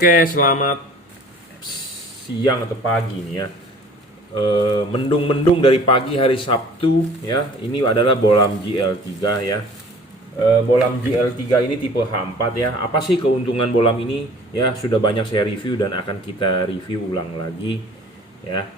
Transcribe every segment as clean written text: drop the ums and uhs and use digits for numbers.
Oke, selamat siang atau pagi nih ya. Mendung-mendung dari pagi hari Sabtu ya. Ini adalah bolam GL3 ya. Bolam GL3 ini tipe H4 ya. Apa sih keuntungan bolam ini? Ya, sudah banyak saya review dan akan kita review ulang lagi ya.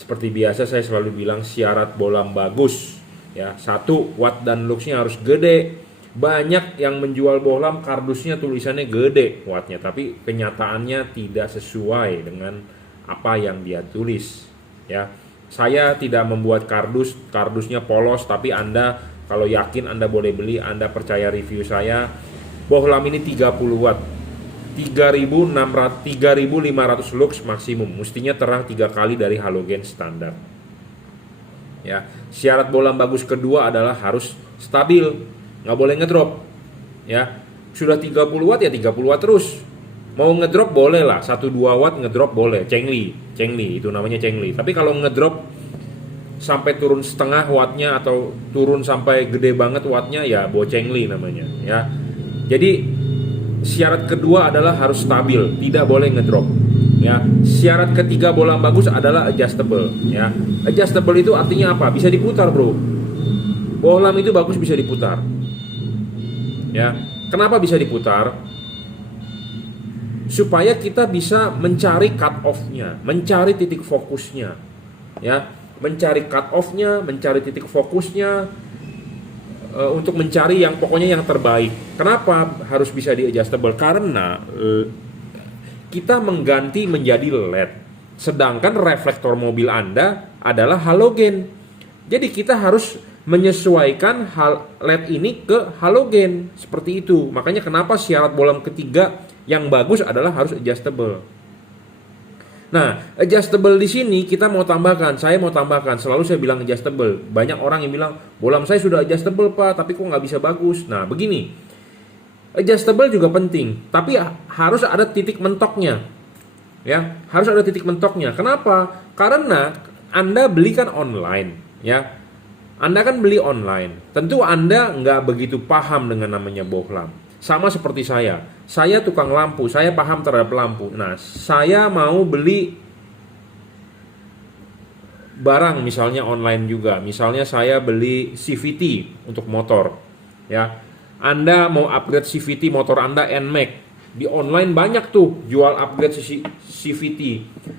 Seperti biasa saya selalu bilang syarat bolam bagus ya. Satu, watt dan luxnya harus gede. Banyak yang menjual bohlam kardusnya tulisannya gede wattnya, tapi kenyataannya tidak sesuai dengan apa yang dia tulis ya. Saya tidak membuat kardusnya polos, tapi Anda kalau yakin Anda boleh beli, Anda percaya review saya. Bohlam ini 30 watt, 3500 lux maksimum, mestinya terang 3 kali dari halogen standar ya. Syarat bohlam bagus kedua adalah harus stabil, nggak boleh ngedrop ya. Sudah 30 watt ya 30 watt terus. Mau ngedrop boleh lah, 1-2 watt ngedrop boleh, cengli itu namanya cengli. Tapi kalau ngedrop sampai turun setengah wattnya atau turun sampai gede banget wattnya ya bocengli namanya ya. Jadi syarat kedua adalah harus stabil, tidak boleh ngedrop ya. Syarat ketiga bohlam bagus adalah adjustable ya. Adjustable itu artinya apa? Bisa diputar bro. Bohlam itu bagus bisa diputar ya. Kenapa bisa diputar? Supaya kita bisa mencari cut off-nya, mencari titik fokusnya ya. Mencari cut off-nya, mencari titik fokusnya, untuk mencari yang pokoknya yang terbaik. Kenapa harus bisa di adjustable? Karena kita mengganti menjadi LED, sedangkan reflektor mobil Anda adalah halogen. Jadi kita harus menyesuaikan LED ini ke halogen, seperti itu. Makanya kenapa syarat bohlam ketiga yang bagus adalah harus adjustable. Nah, adjustable di sini saya mau tambahkan, selalu saya bilang adjustable. Banyak orang yang bilang, bohlam saya sudah adjustable Pak, tapi kok nggak bisa bagus. Nah, begini, adjustable juga penting, tapi harus ada titik mentoknya. Ya, harus ada titik mentoknya. Kenapa? Karena Anda belikan online, ya. Anda kan beli online, tentu Anda nggak begitu paham dengan namanya bohlam. Sama seperti saya tukang lampu, saya paham terhadap lampu. Nah, saya mau beli barang misalnya online juga. Misalnya saya beli CVT untuk motor, ya. Anda mau upgrade CVT motor Anda NMAX. Di online banyak tuh jual upgrade CVT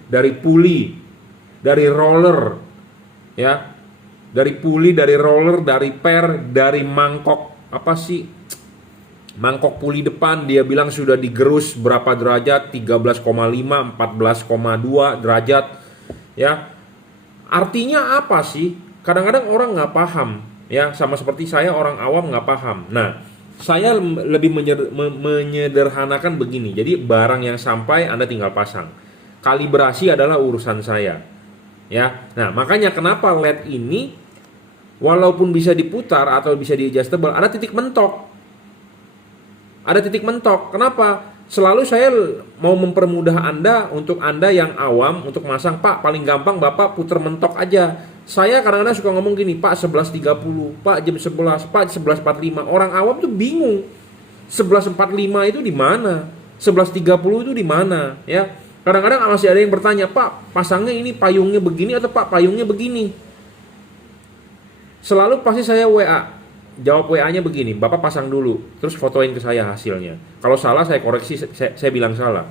dari puli, dari roller, ya. Dari puli, dari roller, dari per, dari mangkok mangkok puli depan dia bilang sudah digerus berapa derajat, 13,5, 14,2 derajat ya. Artinya apa sih? Kadang-kadang orang nggak paham ya, sama seperti saya orang awam nggak paham. Nah, saya lebih menyederhanakan begini. Jadi barang yang sampai Anda tinggal pasang. Kalibrasi adalah urusan saya ya. Nah, makanya kenapa LED ini walaupun bisa diputar atau bisa di adjustable, ada titik mentok. Ada titik mentok. Kenapa? Selalu saya mau mempermudah Anda, untuk Anda yang awam, untuk masang, Pak, paling gampang Bapak putar mentok aja. Saya kadang-kadang suka ngomong gini, Pak 11.30, Pak jam 11, Pak 11.45. Orang awam tuh bingung. 11.45 itu di mana? 11.30 itu di mana? Ya. Kadang-kadang masih ada yang bertanya, Pak, pasangnya ini payungnya begini atau Pak payungnya begini? Selalu pasti saya WA, jawab WA-nya begini, Bapak pasang dulu, terus fotoin ke saya hasilnya. Kalau salah saya koreksi, saya bilang salah.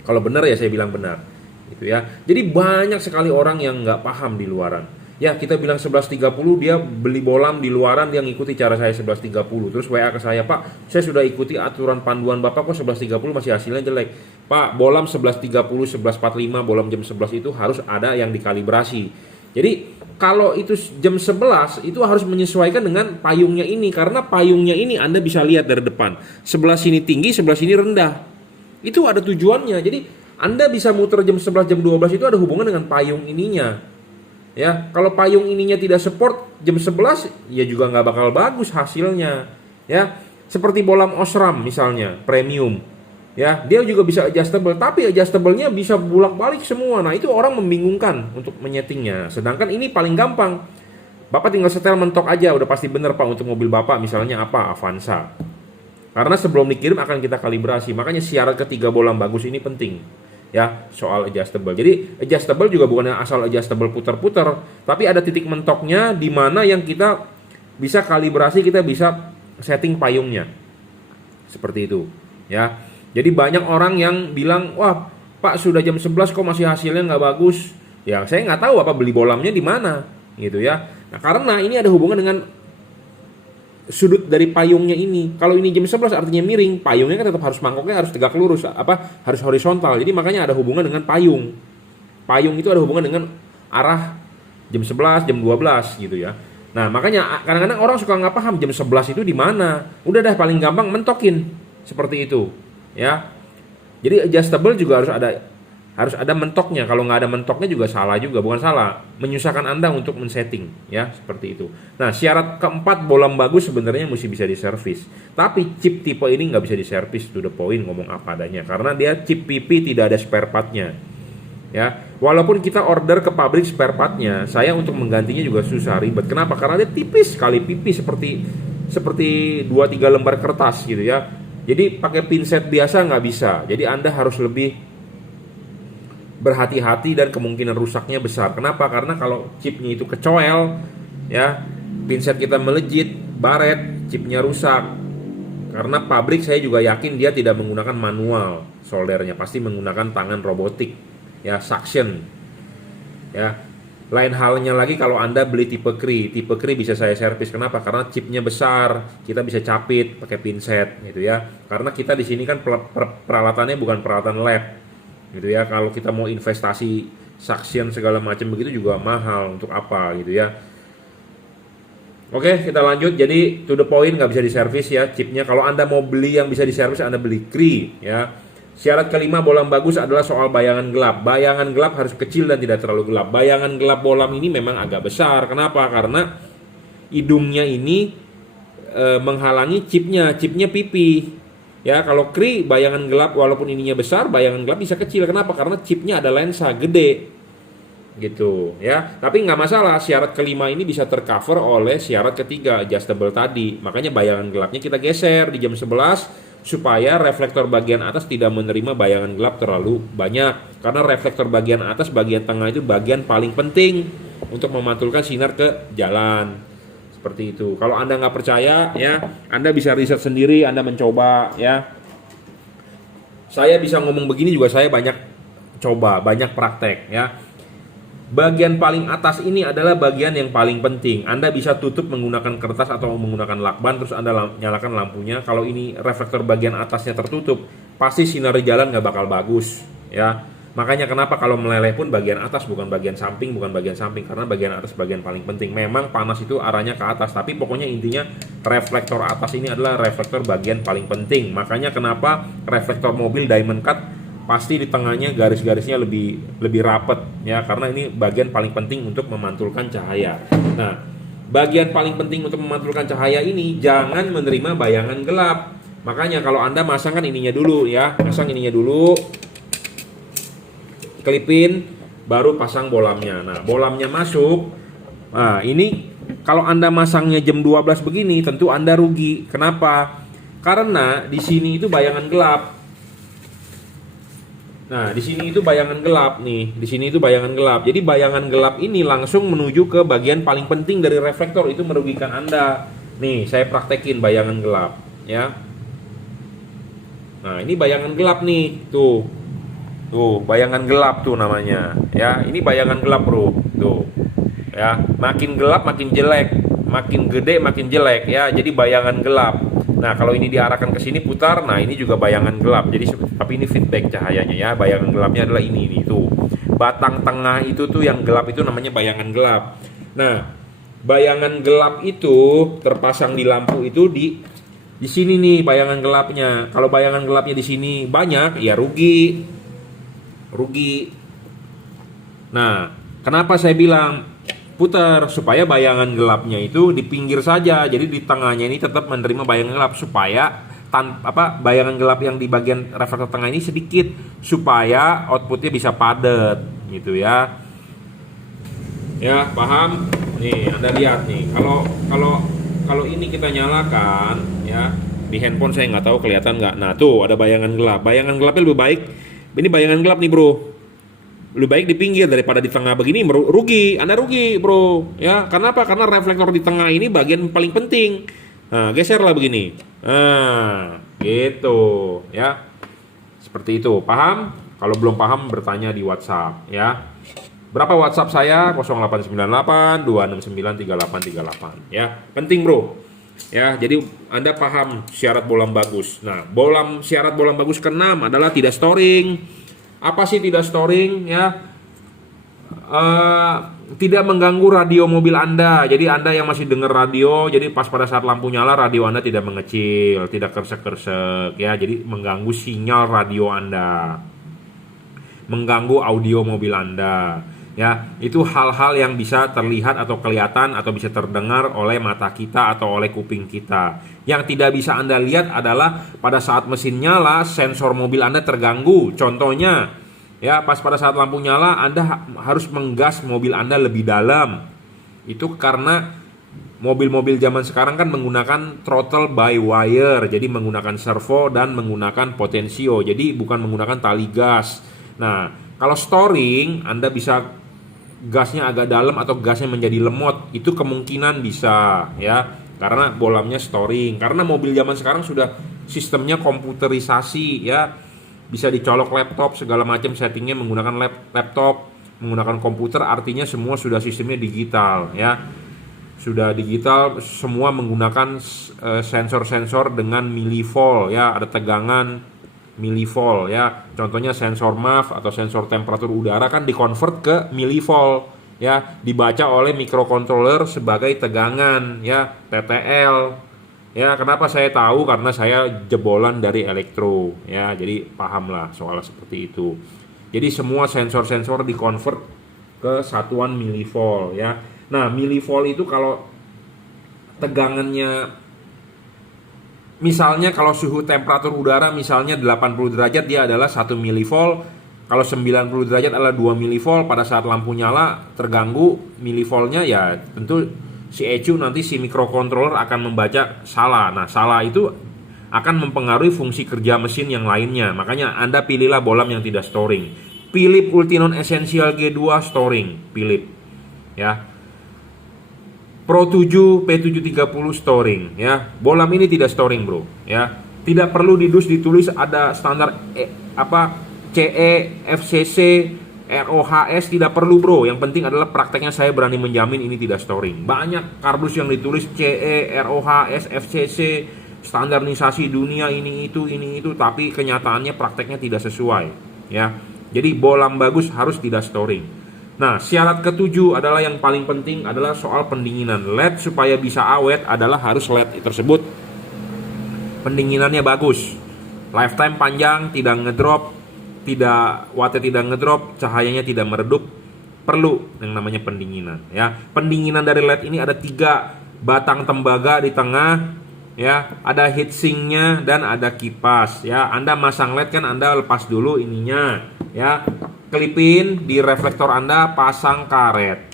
Kalau benar ya saya bilang benar, gitu ya. Jadi banyak sekali orang yang nggak paham di luaran. Ya kita bilang 11.30, dia beli bohlam di luaran, dia ngikuti cara saya 11.30, terus WA ke saya, Pak, saya sudah ikuti aturan panduan Bapak, kok 11.30 masih hasilnya jelek. Pak, bohlam 11.30, 11.45, bohlam jam 11 itu harus ada yang dikalibrasi. Jadi kalau itu jam 11 itu harus menyesuaikan dengan payungnya ini, karena payungnya ini Anda bisa lihat dari depan. Sebelah sini tinggi, sebelah sini rendah. Itu ada tujuannya. Jadi Anda bisa muter jam 11, jam 12 itu ada hubungan dengan payung ininya. Ya, kalau payung ininya tidak support jam 11 ya juga nggak bakal bagus hasilnya. Ya, seperti bohlam Osram misalnya, premium. Ya, dia juga bisa adjustable, tapi adjustable-nya bisa bolak-balik semua. Nah, itu orang membingungkan untuk menyetingnya. Sedangkan ini paling gampang. Bapak tinggal setel mentok aja, udah pasti bener Pak untuk mobil Bapak, misalnya apa? Avanza. Karena sebelum dikirim akan kita kalibrasi. Makanya syarat ketiga bolam bagus ini penting. Ya, soal adjustable. Jadi adjustable juga bukan asal adjustable putar-putar, tapi ada titik mentoknya di mana yang kita bisa kalibrasi, kita bisa setting payungnya. Seperti itu, ya. Jadi banyak orang yang bilang, "Wah, Pak, sudah jam 11 kok masih hasilnya nggak bagus." Ya, saya nggak tahu apa beli bolamnya di mana, gitu ya. Nah, karena ini ada hubungan dengan sudut dari payungnya ini. Kalau ini jam 11 artinya miring, payungnya kan tetap harus mangkoknya harus tegak lurus, harus horizontal. Jadi makanya ada hubungan dengan payung. Payung itu ada hubungan dengan arah jam 11, jam 12 gitu ya. Nah, makanya kadang-kadang orang suka nggak paham jam 11 itu di mana. Udah dah paling gampang mentokin seperti itu, ya. Jadi adjustable juga harus ada mentoknya. Kalau nggak ada mentoknya juga salah juga, bukan salah, menyusahkan Anda untuk men-setting, ya, seperti itu. Nah, syarat keempat bolam bagus sebenarnya mesti bisa diservis. Tapi chip tipe ini nggak bisa diservis, to the point, ngomong apa adanya, karena dia chip PP tidak ada spare partnya, ya. Walaupun kita order ke pabrik spare partnya, saya untuk menggantinya juga susah, ribet. Kenapa? Karena dia tipis sekali, pipis seperti 2-3 lembar kertas gitu ya. Jadi pakai pinset biasa nggak bisa. Jadi Anda harus lebih berhati-hati dan kemungkinan rusaknya besar. Kenapa? Karena kalau chipnya itu kecoel, ya, pinset kita melejit, baret, chipnya rusak. Karena pabrik saya juga yakin dia tidak menggunakan manual soldernya, pasti menggunakan tangan robotik, ya, suction, ya. Lain halnya lagi kalau Anda beli tipe Cree. Tipe Cree bisa saya servis. Kenapa? Karena chipnya besar, kita bisa capit pakai pinset, gitu ya. Karena kita di sini kan peralatannya bukan peralatan lab, gitu ya. Kalau kita mau investasi suction segala macam begitu juga mahal, untuk apa gitu ya. Oke, kita lanjut. Jadi to the point, nggak bisa diservis ya chipnya. Kalau Anda mau beli yang bisa diservis, Anda beli Cree, ya. Syarat kelima bolam bagus adalah soal bayangan gelap. Bayangan gelap harus kecil dan tidak terlalu gelap. Bayangan gelap bolam ini memang agak besar. Kenapa? Karena hidungnya ini menghalangi chipnya pipi. Ya, kalau Cree bayangan gelap walaupun ininya besar, bayangan gelap bisa kecil. Kenapa? Karena chipnya ada lensa gede, gitu ya. Tapi nggak masalah, syarat kelima ini bisa tercover oleh syarat ketiga, adjustable tadi. Makanya bayangan gelapnya kita geser di jam 11 supaya reflektor bagian atas tidak menerima bayangan gelap terlalu banyak. Karena reflektor bagian atas, bagian tengah itu bagian paling penting untuk memantulkan sinar ke jalan. Seperti itu. Kalau Anda nggak percaya, ya, Anda bisa riset sendiri, Anda mencoba, ya. Saya bisa ngomong begini juga saya banyak coba, banyak praktek, ya. Bagian paling atas ini adalah bagian yang paling penting. Anda bisa tutup menggunakan kertas atau menggunakan lakban, terus Anda nyalakan lampunya. Kalau ini reflektor bagian atasnya tertutup, pasti sinar di jalan nggak bakal bagus, ya. Makanya kenapa kalau meleleh pun bagian atas, bukan bagian samping, karena bagian atas bagian paling penting. Memang panas itu arahnya ke atas, tapi pokoknya intinya reflektor atas ini adalah reflektor bagian paling penting. Makanya kenapa reflektor mobil diamond cut pasti di tengahnya garis-garisnya lebih rapet, ya, karena ini bagian paling penting untuk memantulkan cahaya. Nah, bagian paling penting untuk memantulkan cahaya ini jangan menerima bayangan gelap. Makanya kalau Anda masangkan ininya dulu, ya, pasang ininya dulu, kelipin, baru pasang bolamnya. Nah, bolamnya masuk. Nah, ini kalau Anda masangnya jam 12 begini, tentu Anda rugi. Kenapa? Karena di sini itu bayangan gelap. Nah, di sini itu bayangan gelap nih. Di sini itu bayangan gelap. Jadi bayangan gelap ini langsung menuju ke bagian paling penting dari reflektor, itu merugikan Anda. Nih, saya praktekin bayangan gelap, ya. Nah, ini bayangan gelap nih, tuh. Tuh, bayangan gelap tuh namanya, ya. Ini bayangan gelap, Bro. Tuh. Ya, makin gelap makin jelek, makin gede makin jelek, ya. Jadi bayangan gelap. Nah, kalau ini diarahkan ke sini putar, nah ini juga bayangan gelap. Jadi tapi ini feedback cahayanya, ya. Bayangan gelapnya adalah ini tuh. Batang tengah itu tuh yang gelap itu namanya bayangan gelap. Nah, bayangan gelap itu terpasang di lampu itu di sini nih bayangan gelapnya. Kalau bayangan gelapnya di sini banyak, ya rugi. Nah, kenapa saya bilang putar? Supaya bayangan gelapnya itu di pinggir saja. Jadi di tengahnya ini tetap menerima bayangan gelap, supaya bayangan gelap yang di bagian reflektor tengah ini sedikit, supaya outputnya bisa padat, gitu ya. Ya, paham? Nih, Anda lihat nih. Kalau ini kita nyalakan, ya. Di handphone saya nggak tahu kelihatan nggak. Nah tuh ada bayangan gelap. Bayangan gelapnya lebih baik. Ini bayangan gelap nih bro. Lebih baik di pinggir daripada di tengah begini. Rugi, Anda rugi bro. Ya, karena apa? Karena reflektor di tengah ini bagian paling penting. Nah, geserlah begini. Nah, gitu ya. Seperti itu. Paham? Kalau belum paham bertanya di WhatsApp ya. Berapa WhatsApp saya? 0898 269 3838 ya. Penting bro. Ya, jadi Anda paham syarat bolam bagus. Nah, syarat bolam bagus ke-6 adalah tidak storing. Apa sih tidak storing ya? Tidak mengganggu radio mobil Anda. Jadi Anda yang masih dengar radio, jadi pas pada saat lampu nyala radio Anda tidak mengecil, tidak kersek-kersek ya. Jadi mengganggu sinyal radio Anda. Mengganggu audio mobil Anda. Ya, itu hal-hal yang bisa terlihat atau kelihatan atau bisa terdengar oleh mata kita atau oleh kuping kita. Yang tidak bisa Anda lihat adalah pada saat mesin nyala, sensor mobil Anda terganggu. Contohnya, ya pas pada saat lampu nyala Anda harus menggas mobil Anda lebih dalam. Itu karena mobil-mobil zaman sekarang kan menggunakan throttle by wire. Jadi menggunakan servo dan menggunakan potensio. Jadi bukan menggunakan tali gas. Nah, kalau storing Anda bisa gasnya agak dalam atau gasnya menjadi lemot, itu kemungkinan bisa ya, karena bolamnya storing. Karena mobil zaman sekarang sudah sistemnya komputerisasi ya, bisa dicolok laptop segala macam settingnya menggunakan laptop, menggunakan komputer, artinya semua sudah sistemnya digital ya, sudah digital, semua menggunakan sensor-sensor dengan millivolt ya, ada tegangan millivolt ya. Contohnya sensor MAF atau sensor temperatur udara kan dikonvert ke millivolt ya, dibaca oleh microcontroller sebagai tegangan ya, TTL ya. Kenapa saya tahu? Karena saya jebolan dari elektro ya, jadi pahamlah soal seperti itu. Jadi semua sensor-sensor dikonvert ke satuan millivolt ya. Nah, millivolt itu kalau tegangannya, misalnya kalau suhu temperatur udara misalnya 80 derajat, dia adalah 1 millivolt. Kalau 90 derajat adalah 2 millivolt. Pada saat lampu nyala terganggu millivoltnya, ya tentu si ECU nanti si microcontroller akan membaca salah. Nah, salah itu akan mempengaruhi fungsi kerja mesin yang lainnya. Makanya Anda pilihlah bolam yang tidak storing. Philips Ultinon Essential G2 storing, Philips ya. Pro 7 P730 storing ya. Bolam ini tidak storing bro ya. Tidak perlu ditulis ada standar CE, FCC, ROHS, tidak perlu bro. Yang penting adalah prakteknya saya berani menjamin ini tidak storing. Banyak kardus yang ditulis CE, ROHS, FCC, standarisasi dunia ini itu, tapi kenyataannya prakteknya tidak sesuai ya. Jadi bolam bagus harus tidak storing. Nah, syarat ketujuh adalah yang paling penting adalah soal pendinginan. LED supaya bisa awet adalah harus LED tersebut pendinginannya bagus, lifetime panjang, tidak ngedrop, wattnya tidak ngedrop, cahayanya tidak meredup. Perlu yang namanya pendinginan ya. Pendinginan dari LED ini ada 3 batang tembaga di tengah ya, ada heatsinknya dan ada kipas ya. Anda masang LED kan Anda lepas dulu ininya ya, kelipin di reflektor Anda, pasang karet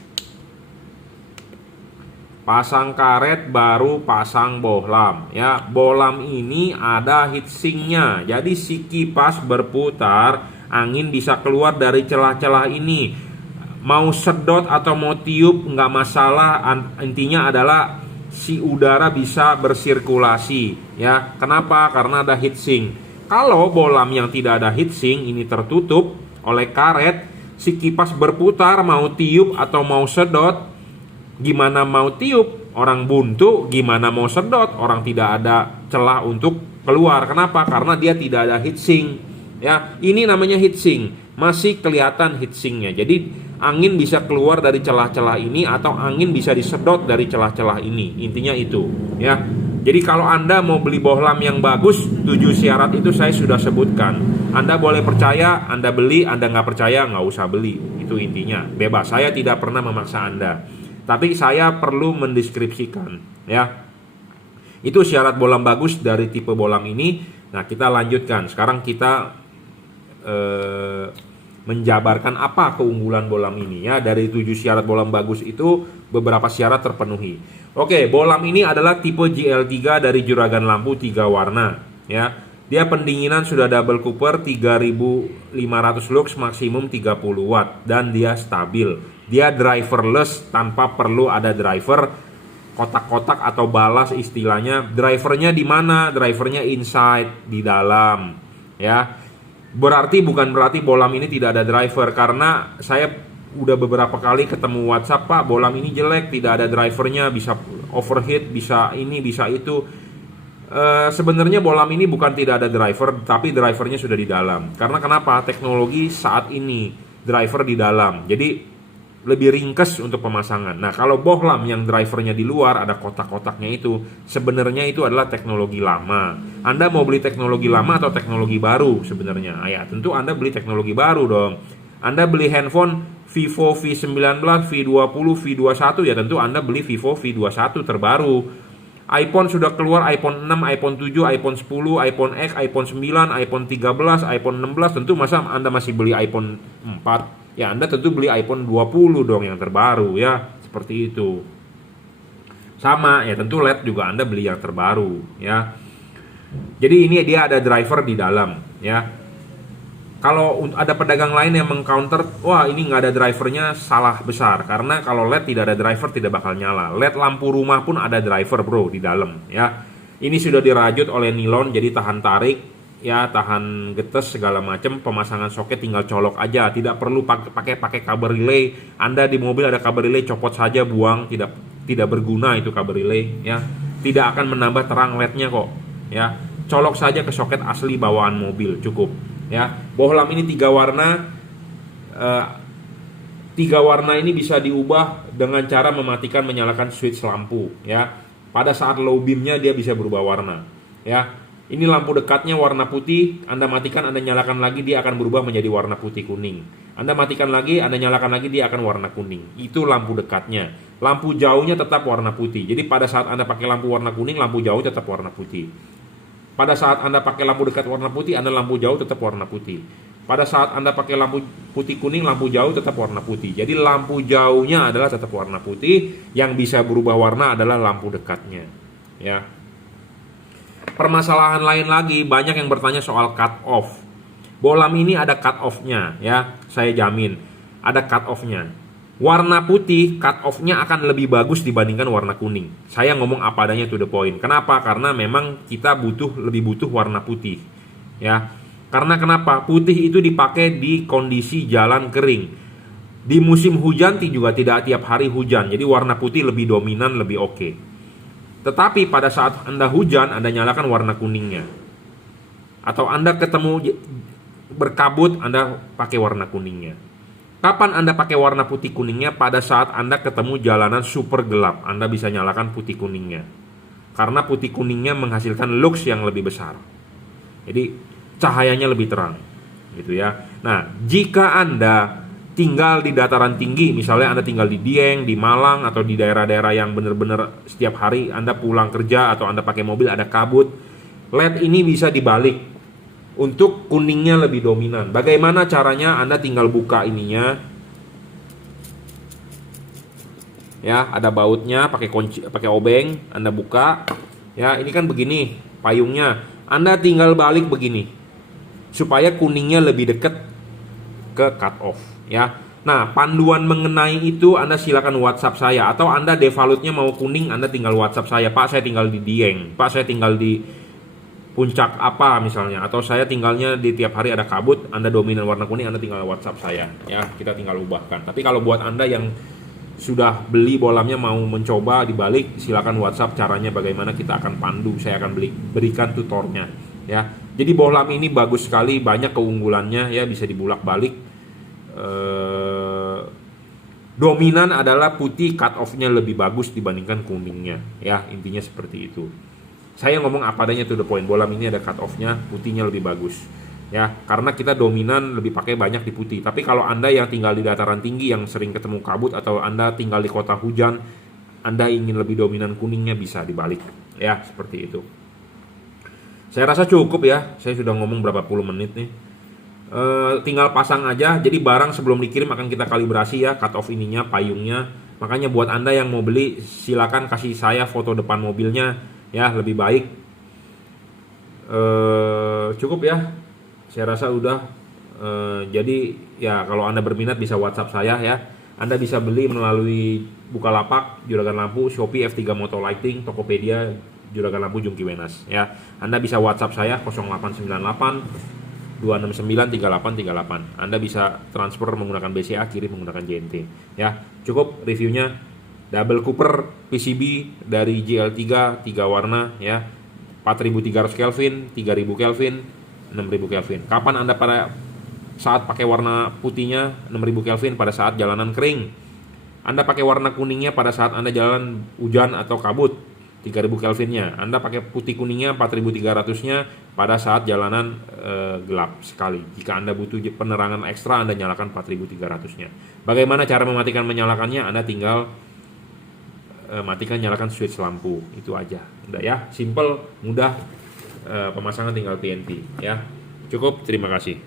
baru pasang bohlam ya. Bohlam ini ada heatsinknya, jadi si kipas berputar, angin bisa keluar dari celah-celah ini. Mau sedot atau mau tiup nggak masalah, intinya adalah si udara bisa bersirkulasi ya. Kenapa? Karena ada heatsink. Kalau bohlam yang tidak ada heatsink ini tertutup oleh karet, si kipas berputar, mau tiup atau mau sedot, gimana mau tiup? Orang buntu, gimana mau sedot? Orang tidak ada celah untuk keluar. Kenapa? Karena dia tidak ada heatsink ya. Ini namanya heatsink, masih kelihatan heatsinknya. Jadi angin bisa keluar dari celah-celah ini atau angin bisa disedot dari celah-celah ini. Intinya itu ya. Jadi kalau Anda mau beli bohlam yang bagus, 7 syarat itu saya sudah sebutkan. Anda boleh percaya, Anda beli. Anda nggak percaya, nggak usah beli. Itu intinya, bebas. Saya tidak pernah memaksa Anda, tapi saya perlu mendeskripsikan ya. Itu syarat bohlam bagus dari tipe bohlam ini. Nah, kita lanjutkan. Sekarang kita menjabarkan apa keunggulan bolam ini ya. Dari 7 syarat bolam bagus itu beberapa syarat terpenuhi. Oke, bolam ini adalah tipe GL3 dari juragan lampu 3 warna ya. Dia pendinginan sudah double cooper 3500 lux maksimum 30 watt dan dia stabil. Dia driverless tanpa perlu ada driver, kotak-kotak atau balas istilahnya. Drivernya di mana? Drivernya inside, di dalam ya. Bukan berarti bolam ini tidak ada driver, karena saya udah beberapa kali ketemu WhatsApp, Pak bolam ini jelek, tidak ada drivernya, bisa overheat, bisa ini, bisa itu. Sebenarnya bolam ini bukan tidak ada driver, tapi drivernya sudah di dalam. Karena kenapa? Teknologi saat ini driver di dalam, jadi lebih ringkes untuk pemasangan. Nah, kalau bohlam yang drivernya di luar ada kotak-kotaknya itu, sebenarnya itu adalah teknologi lama. Anda mau beli teknologi lama atau teknologi baru sebenarnya? Ya, tentu Anda beli teknologi baru dong. Anda beli handphone Vivo V19, V20, V21, ya tentu Anda beli Vivo V21 terbaru. iPhone sudah keluar, iPhone 6, iPhone 7, iPhone 10, iPhone X, iPhone 9, iPhone 13, iPhone 16. Tentu masa Anda masih beli iPhone 4? Ya Anda tentu beli iPhone 20 dong yang terbaru ya. Seperti itu. Sama ya, tentu LED juga Anda beli yang terbaru ya. Jadi ini dia ada driver di dalam ya. Kalau ada pedagang lain yang mengcounter, wah ini nggak ada drivernya, salah besar. Karena kalau LED tidak ada driver tidak bakal nyala. LED lampu rumah pun ada driver bro di dalam ya. Ini sudah dirajut oleh nilon jadi tahan tarik ya, tahan getes segala macam. Pemasangan soket tinggal colok aja, tidak perlu pakai kabel relay. Anda di mobil ada kabel relay, copot saja, buang, tidak berguna itu kabel relay ya. Tidak akan menambah terang LED-nya kok ya. Colok saja ke soket asli bawaan mobil, cukup ya. Bohlam ini 3 warna. 3 warna ini bisa diubah dengan cara mematikan menyalakan switch lampu ya. Pada saat low beamnya dia bisa berubah warna ya. Ini lampu dekatnya warna putih, Anda matikan, Anda nyalakan lagi, dia akan berubah menjadi warna putih kuning. Anda matikan lagi, Anda nyalakan lagi, dia akan warna kuning. Itu lampu dekatnya. Lampu jauhnya tetap warna putih. Jadi pada saat Anda pakai lampu warna kuning, lampu jauh tetap warna putih. Pada saat Anda pakai lampu dekat warna putih, Anda lampu jauh tetap warna putih. Pada saat Anda pakai lampu putih kuning, lampu jauh tetap warna putih. Jadi lampu jauhnya adalah tetap warna putih, yang bisa berubah warna adalah lampu dekatnya. Ya. Permasalahan lain lagi, banyak yang bertanya soal cut off. Bolam ini ada cut off-nya ya, saya jamin ada cut off-nya. Warna putih cut off-nya akan lebih bagus dibandingkan warna kuning. Saya ngomong apa adanya, to the point. Kenapa? Karena memang kita lebih butuh warna putih ya. Karena kenapa? Putih itu dipakai di kondisi jalan kering. Di musim hujan juga tidak tiap hari hujan. Jadi warna putih lebih dominan, lebih oke. Tetapi pada saat Anda hujan, Anda nyalakan warna kuningnya. Atau Anda ketemu berkabut, Anda pakai warna kuningnya. Kapan Anda pakai warna putih kuningnya? Pada saat Anda ketemu jalanan super gelap, Anda bisa nyalakan putih kuningnya. Karena putih kuningnya menghasilkan lux yang lebih besar. Jadi cahayanya lebih terang gitu ya. Nah, jika Anda tinggal di dataran tinggi, misalnya Anda tinggal di Dieng, di Malang, atau di daerah-daerah yang benar-benar setiap hari Anda pulang kerja atau Anda pakai mobil ada kabut, LED ini bisa dibalik untuk kuningnya lebih dominan. Bagaimana caranya? Anda tinggal buka ininya ya, ada bautnya, pakai kunci, pakai obeng, Anda buka ya. Ini kan begini payungnya, Anda tinggal balik begini supaya kuningnya lebih dekat ke cut off ya. Nah, panduan mengenai itu Anda silakan WhatsApp saya, atau Anda defaultnya mau kuning, Anda tinggal WhatsApp saya, Pak saya tinggal di Dieng, Pak saya tinggal di Puncak apa misalnya, atau saya tinggalnya di tiap hari ada kabut, Anda dominan warna kuning, Anda tinggal WhatsApp saya ya, kita tinggal ubahkan. Tapi kalau buat Anda yang sudah beli bolamnya mau mencoba dibalik, silakan WhatsApp caranya bagaimana, kita akan pandu, saya akan berikan tutornya ya. Jadi bolam ini bagus sekali, banyak keunggulannya ya, bisa dibulak-balik. Dominan adalah putih, cut off-nya lebih bagus dibandingkan kuningnya ya, intinya seperti itu. Saya ngomong apa adanya, to the point. Bolam ini ada cut off-nya, putihnya lebih bagus ya, karena kita dominan lebih pakai banyak di putih. Tapi kalau Anda yang tinggal di dataran tinggi yang sering ketemu kabut, atau Anda tinggal di kota hujan, Anda ingin lebih dominan kuningnya, bisa dibalik ya, seperti itu. Saya rasa cukup ya, saya sudah ngomong berapa puluh menit nih. tinggal pasang aja. Jadi barang sebelum dikirim akan kita kalibrasi ya, cut off ininya, payungnya. Makanya buat Anda yang mau beli, silakan kasih saya foto depan mobilnya ya, lebih baik. Cukup ya, saya rasa udah. Jadi ya kalau Anda berminat bisa WhatsApp saya ya. Anda bisa beli melalui Bukalapak, Juragan Lampu, Shopee, F3 Moto Lighting, Tokopedia, Juragan Lampu, Jungki Wenas ya. Anda bisa WhatsApp saya 0898 269 3838. Anda bisa transfer menggunakan BCA, kirim menggunakan JNT ya. Cukup reviewnya. Double Cooper PCB dari JL3 3 warna ya. 4300 Kelvin, 3000 Kelvin, 6000 Kelvin. Kapan Anda pada saat pakai warna putihnya 6000 Kelvin pada saat jalanan kering. Anda pakai warna kuningnya pada saat Anda jalan hujan atau kabut 3000 Kelvinnya. Anda pakai putih kuningnya 4300-nya pada saat jalanan gelap sekali. Jika Anda butuh penerangan ekstra, Anda nyalakan 4300-nya. Bagaimana cara mematikan menyalakannya? Anda tinggal matikan nyalakan switch lampu. Itu aja. Udah ya, simple, mudah. Pemasangan tinggal TNT ya. Cukup, terima kasih.